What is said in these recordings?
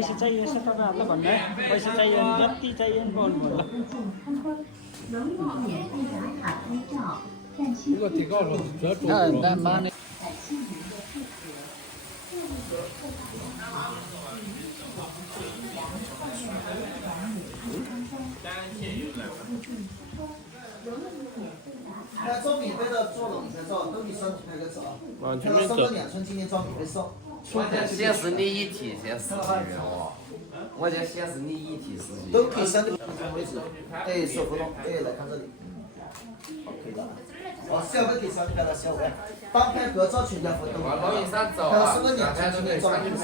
पैसा चाहिए छ तपाईँहरूलाई भन्दा पैसा चाहियो भने जति चाहियो नि पाउनु भयो ल那周免费的坐冷泉照都比身体拍个照，往前面走。 2寸纪念照免费送。我这显示你已提前10几哦，我这显示你已提10几。都可以相对位置，哎，手活动，哎，来看这里，好，可以的。哦，小伟可以上去拍了，小伟，帮拍合照全家福都。往楼上走还有啊，身份证大家都可以上去拍。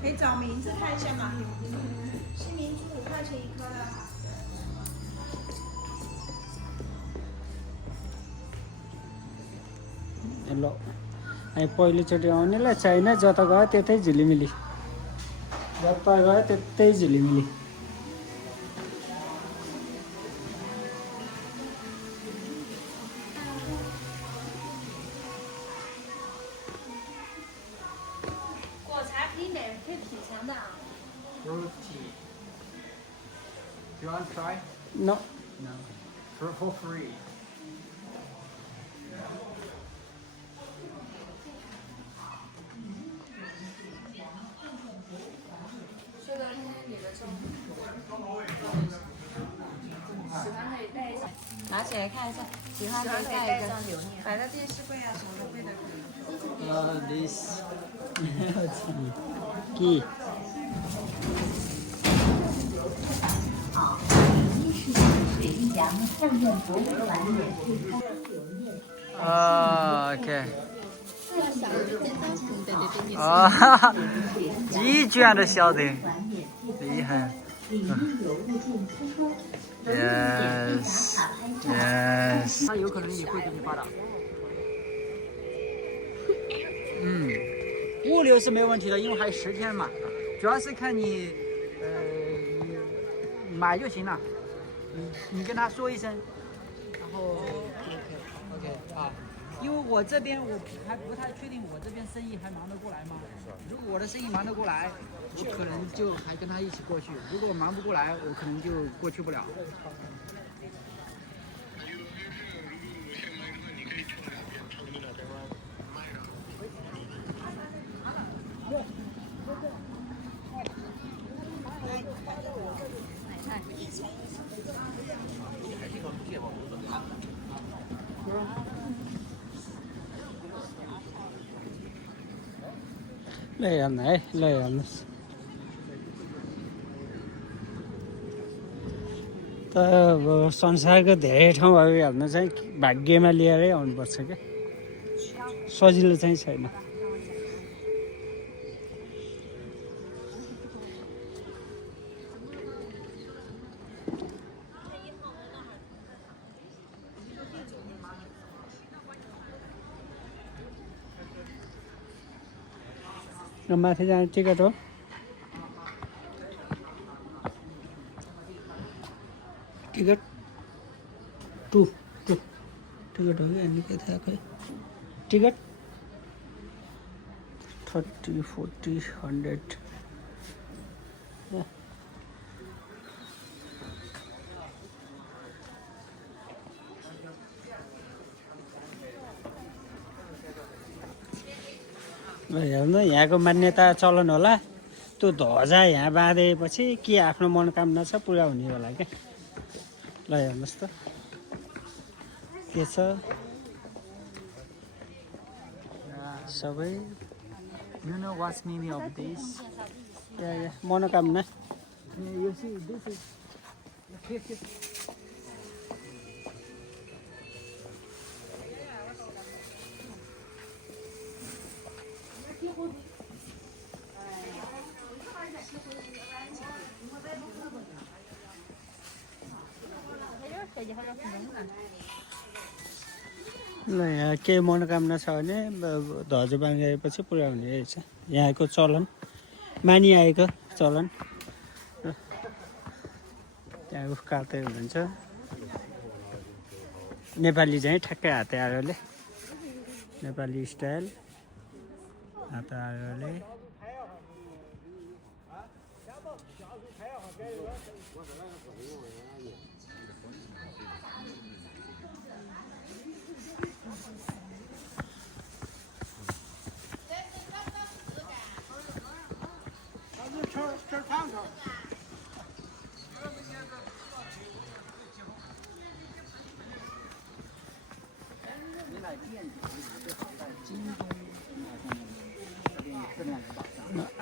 可以找名字看一下吗？是明珠5块钱1颗的。 ल हामी पहिलोचोटि आउनेलाई चाहिने जता गयो त्यतै झिलिमिली जता गयो त्यतै झिलिमिली果茶可以免费品尝的啊。 Fruit tea. Do you want to try? न No. For free. 这个是你的钟，喜欢可以带一下，拿起来看一下，喜欢可以带一个，摆在电视柜啊什么柜的可以。 दिस कि OK 啊，鸡居然都晓得，厉害。Yes, yes。他有可能也会给你发的。物流是没问题的，因为还有10天嘛，主要是看你你买就行了。你跟他说一声，然后 OK 啊。因为我这边我还不太确定，我这边生意还忙得过来吗？如果我的生意忙得过来，我可能就还跟他一起过去；如果忙不过来，我可能就过去不了。लय हेर्न है लय हेर्नुहोस् त अब संसारको धेरै ठाउँहरू हेर्न चाहिँ भाग्यमा लिएरै आउनुपर्छ क्या सजिलो चाहिँ छैन माथि जाने टिकट हो टिकट टू टिकट हो कि अनि के थाहा खै टिकट 30, 40, 100 हेर्नु यहाँको मान्यता चलन होला त्यो ध्वजा यहाँ बाँधेपछि के आफ्नो मनोकामना छ पुरा हुने होला क्या ल हेर्नुहोस् त के छ सबै You know what's meaning of this? Manokamana You see, this is. ल यहाँ केही मनोकामना छ भने ध्वज बाँधिएपछि पुरा हुने रहेछ यहाँको चलन मानिआएको चलन त्यहाँ काट्दै हुनुहुन्छ नेपाली चाहिँ ठ्याक्कै हाते आरोले नेपाली स्टाइल हाते आरोले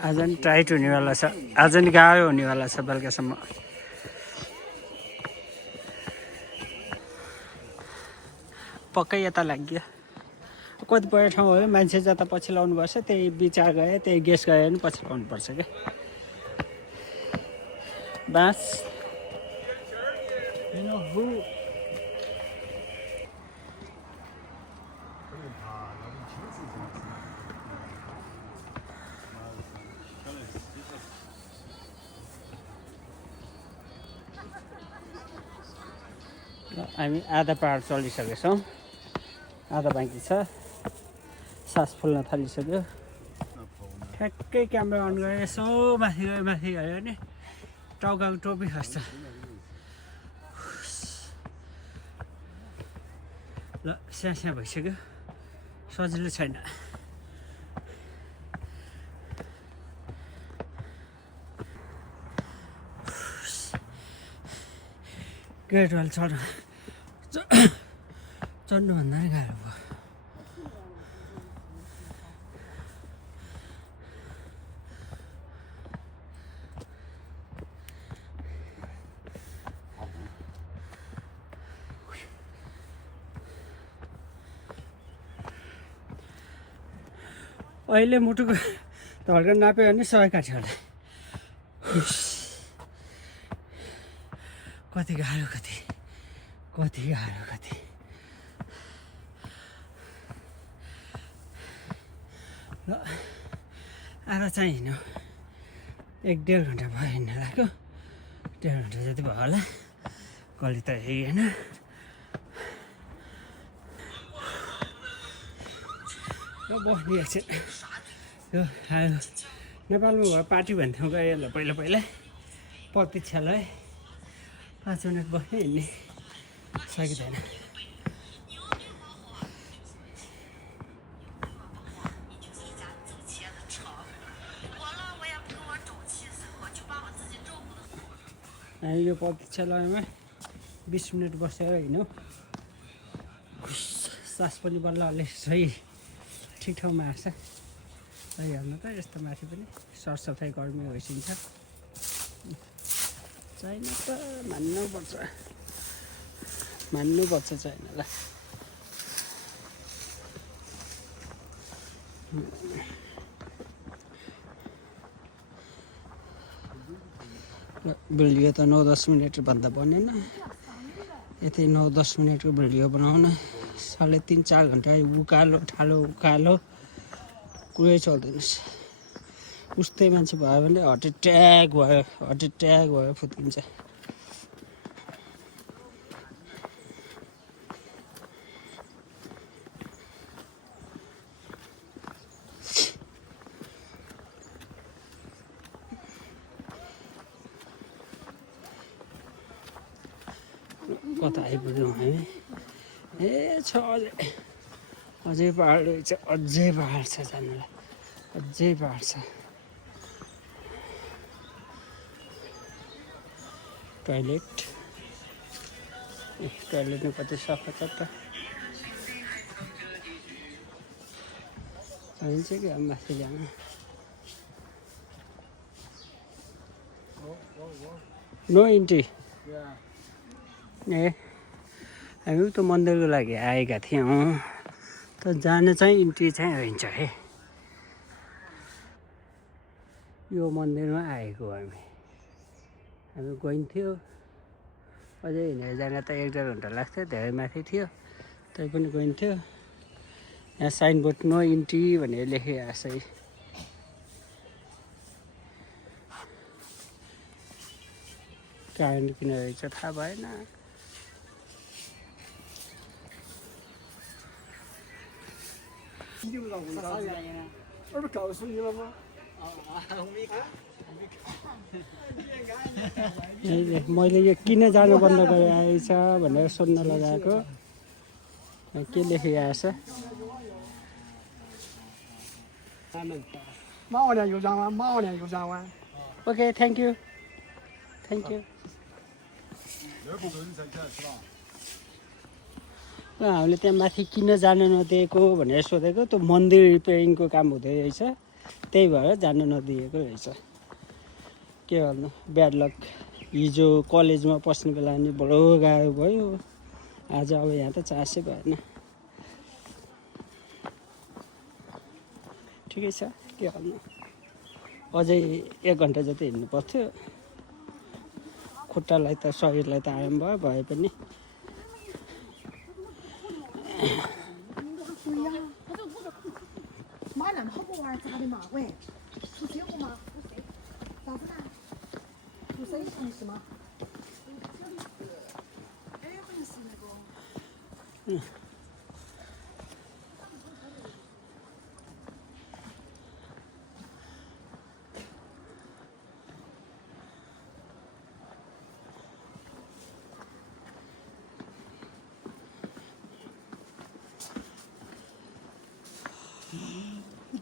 आज नि टाइट हुनेवाला छ आज नि गाह्रो हुनेवाला छ बेलुकासम्म पक्कै यता लाग्यो कतिपय ठाउँ हो मान्छे जता पछि लाउनुपर्छ त्यही विचार गए त्यही गेस गए पनि पछि लाउनुपर्छ क्या बाँस हामी आधा पहाड चलिसकेछौँ आधा बाँकी छ सास फुल्न थालिसक्यो ठ्याक्कै क्यामेरा अन गरेर यसो माथि गयो भने टाउकाको टोपी खस्छ ल स्यास्या भइसक्यो सजिलो छैन ग्रेट वाल चढ्नुभन्दा नै गाह्रो भयो अहिले मुटुको धड्कन नाप्यो भने 100 काट्यो होला कति गाह्रो कति गाह्रो ल आधा चाहिँ हिँड्यो 1-1.5 घन्टा भयो हिँड्न लाग्यो 1.5 घन्टा जति भयो होला कहिले त होइन बस्ने एकछिन यो नेपालमा भयो पार्टी भन्ने ठाउँ गयो पहिला प्रतीक्षालय 5 मिनट बस्ने हिँड्ने सकिँदैन यो प्रतीक्षालयमा 20 मिनट बसेर हिँड्यौँ सास पनि बल्ल अलि सही ठिक ठाउँमा आएको छ सही हाल्नु त यस्तो माथि पनि सरसफाइ गर्मी होइसिन्छ चाहिन त मान्नुपर्छ चाहिनलाई भिडियो त 9-10 मिनट भन्दा बनेन यति 9-10 मिनटको भिडियो बनाउन 3.5-4 घन्टा उकालो उकालो कुरै चल्दैन उस्तै मान्छे भयो भने हार्ट एट्याक भयो फुत्किन्छ कता आइपुग्यौँ हामी छ अझै पहाड रहेछ अझै पहाड छ जानुलाई अझै पहाड छ टोयलेटमा कति सफा छ त चाहिन्छ कि अब माथि जान नो इन्ट्री ए हामी त मन्दिरको लागि आएका थियौँ त जान चाहिँ इन्ट्री चाहिँ हुन्छ है यो मन्दिरमा आएको हामी गइन्थ्यो अझै हिँडेर जान त 1-1.5 घन्टा लाग्थ्यो धेरै माथि थियो तै पनि गइन्थ्यो यहाँ साइनबोर्ड नो इन्ट्री भनेर लेखेको छ है। कारण किन रहेछ थाहा भएन। मैले यो किन जानु बन्द गरेछ भनेर सोध्न लगाएको। के लेखेको छ? 猫呢有张湾，猫呢有张湾。 okay thank you thank you. ल हामीले त्यहाँ माथि किन जानु नदिएको भनेर सोधेको। त्यो मन्दिर रिपेयरिङको काम हुँदै रहेछ, त्यही भएर जानु नदिएको रहेछ। के गर्नु, ब्याड लक। हिजो कलेजमा पस्ने बेला नि बडो गाह्रो भयो। आज अब यहाँ त चासै भएन। ठिकै छ, के गर्नु। अझै 1 घन्टा जति हिँड्नु पर्थ्यो। खुट्टालाई त शरीरलाई त आराम भयो भए पनि।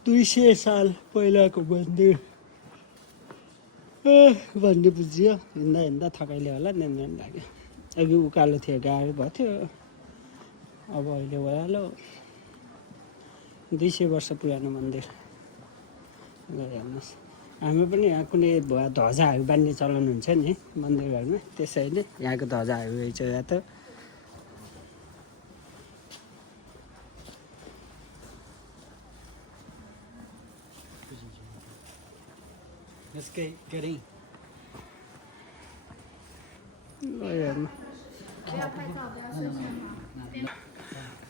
दुई 200 साल पहिलाको मन्दिर भन्ने बुझियो। हिँड्दा हिँड्दा थकाइले होला, निन्द्रा पनि लाग्यो। अघि उकालो थियो, गाह्रो भएको थियो। अब अहिले भइहाल्यो। 200 वर्ष पुरानो मन्दिर। हेर्नुहोस्, हाम्रो पनि यहाँ कुनै ध्वजाहरू बान्ने चलन हुन्छ नि मन्दिरहरूमा, त्यसैले यहाँको ध्वजाहरू रहेछ यहाँ त। Let's get in.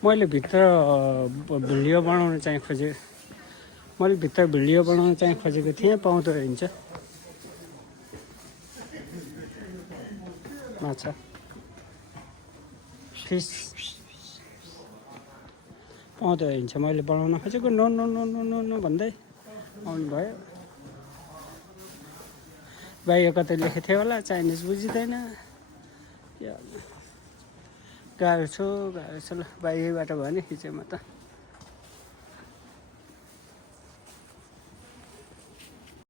मैले भित्र भिडियो बनाउन चाहिँ खोजेको। मैले भित्र भिडियो बनाउन चाहिँ खोजेको थिएँ, पाउँदो रहेछ। माछा, फिस पाउँदो रहेछ। मैले बनाउन खोजेको no no no no no no भन्दै आउनु भयो। बाहिर कतै लेखेको थियो होला, चाइनिज बुझिँदैन। गाह्रो छ ल। बाहिरबाट भयो नि खिचेँ म त।